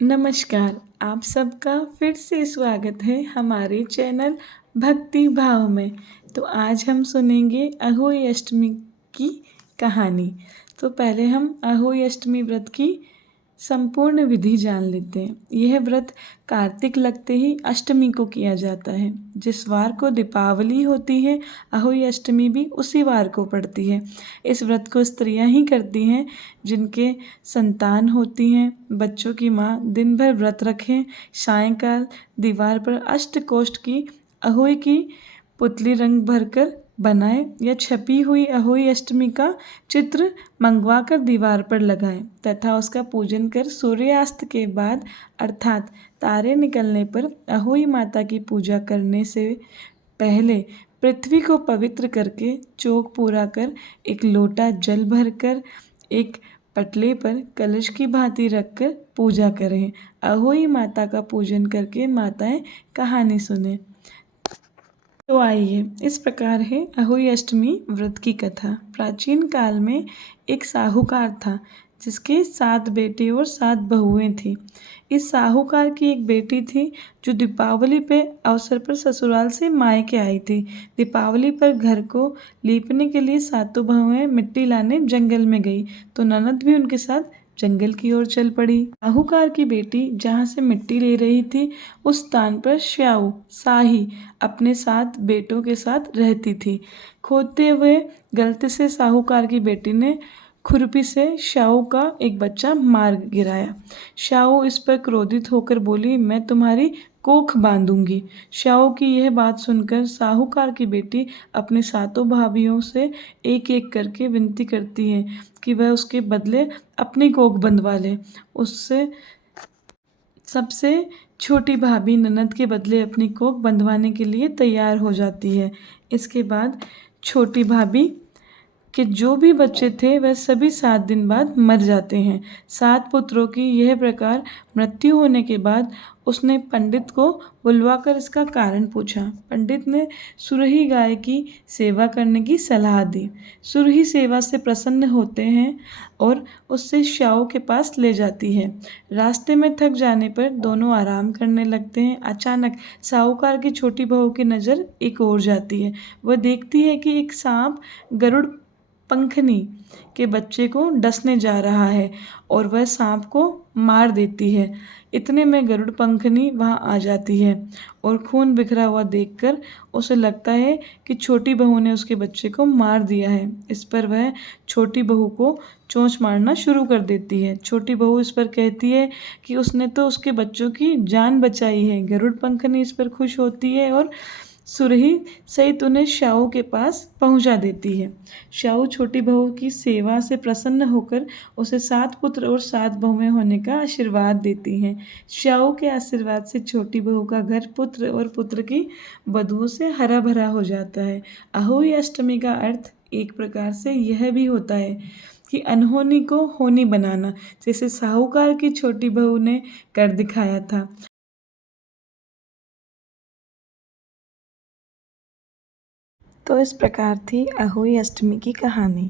नमस्कार, आप सबका फिर से स्वागत है हमारे चैनल भक्ति भाव में। तो आज हम सुनेंगे अहोई अष्टमी की कहानी। तो पहले हम अहोई अष्टमी व्रत की संपूर्ण विधि जान लेते हैं। यह व्रत कार्तिक लगते ही अष्टमी को किया जाता है। जिस वार को दीपावली होती है, अहोई अष्टमी भी उसी वार को पड़ती है। इस व्रत को स्त्रियां ही करती हैं जिनके संतान होती हैं। बच्चों की माँ दिन भर व्रत रखें, सायंकाल दीवार पर अष्टकोष्ठ की अहोई की पुतली रंग भरकर बनाएं या छपी हुई अहोई अष्टमी का चित्र मंगवाकर दीवार पर लगाएं तथा उसका पूजन कर सूर्यास्त के बाद अर्थात तारे निकलने पर अहोई माता की पूजा करने से पहले पृथ्वी को पवित्र करके चौक पूरा कर एक लोटा जल भरकर एक पटले पर कलश की भांति रखकर पूजा करें। अहोई माता का पूजन करके माताएं कहानी सुने। तो आइए, इस प्रकार है अहोई अष्टमी व्रत की कथा। प्राचीन काल में एक साहूकार था जिसके 7 बेटे और 7 बहुएं थीं। इस साहूकार की एक बेटी थी जो दीपावली पे अवसर पर ससुराल से मायके आई थी। दीपावली पर घर को लीपने के लिए सातों बहुएं मिट्टी लाने जंगल में गई तो ननद भी उनके साथ जंगल की ओर चल पड़ी। साहूकार की बेटी जहाँ से मिट्टी ले रही थी उस स्थान पर श्याऊ साही अपने 7 बेटों के साथ रहती थी। खोदते हुए गलती से साहूकार की बेटी ने खुरपी से श्याऊ का एक बच्चा मार गिराया। श्याऊ इस पर क्रोधित होकर बोली, मैं तुम्हारी कोख बांधूंगी। श्याऊ की यह बात सुनकर साहूकार की बेटी अपने सातों भाभियों से एक एक करके विनती करती है कि वह उसके बदले अपनी कोख बंधवा ले। उससे सबसे छोटी भाभी ननद के बदले अपनी कोख बंधवाने के लिए तैयार हो जाती है। इसके बाद छोटी भाभी कि जो भी बच्चे थे वह सभी 7 दिन बाद मर जाते हैं। 7 पुत्रों की यह प्रकार मृत्यु होने के बाद उसने पंडित को बुलवाकर इसका कारण पूछा। पंडित ने सुरही गाय की सेवा करने की सलाह दी। सुरही सेवा से प्रसन्न होते हैं और उससे श्याऊ के पास ले जाती है। रास्ते में थक जाने पर दोनों आराम करने लगते हैं। अचानक साहूकार की छोटी बहू की नज़र एक ओर जाती है। वह देखती है कि एक सांप गरुड़ पंखनी के बच्चे को डसने जा रहा है और वह सांप को मार देती है। इतने में गरुड़ पंखनी वहां आ जाती है और खून बिखरा हुआ देखकर उसे लगता है कि छोटी बहू ने उसके बच्चे को मार दिया है। इस पर वह छोटी बहू को चोंच मारना शुरू कर देती है। छोटी बहू इस पर कहती है कि उसने तो उसके बच्चों की जान बचाई है। गरुड़ पंखनी इस पर खुश होती है और सुरही सहित उन्हें श्याऊ के पास पहुंचा देती है। श्याऊ छोटी बहू की सेवा से प्रसन्न होकर उसे 7 पुत्र और 7 बहुएं होने का आशीर्वाद देती हैं। श्याऊ के आशीर्वाद से छोटी बहू का घर पुत्र और पुत्र की बधुओं से हरा भरा हो जाता है। अहोई अष्टमी का अर्थ एक प्रकार से यह भी होता है कि अनहोनी को होनी बनाना, जैसे साहूकार की छोटी बहू ने कर दिखाया था। तो इस प्रकार थी अहोई अष्टमी की कहानी।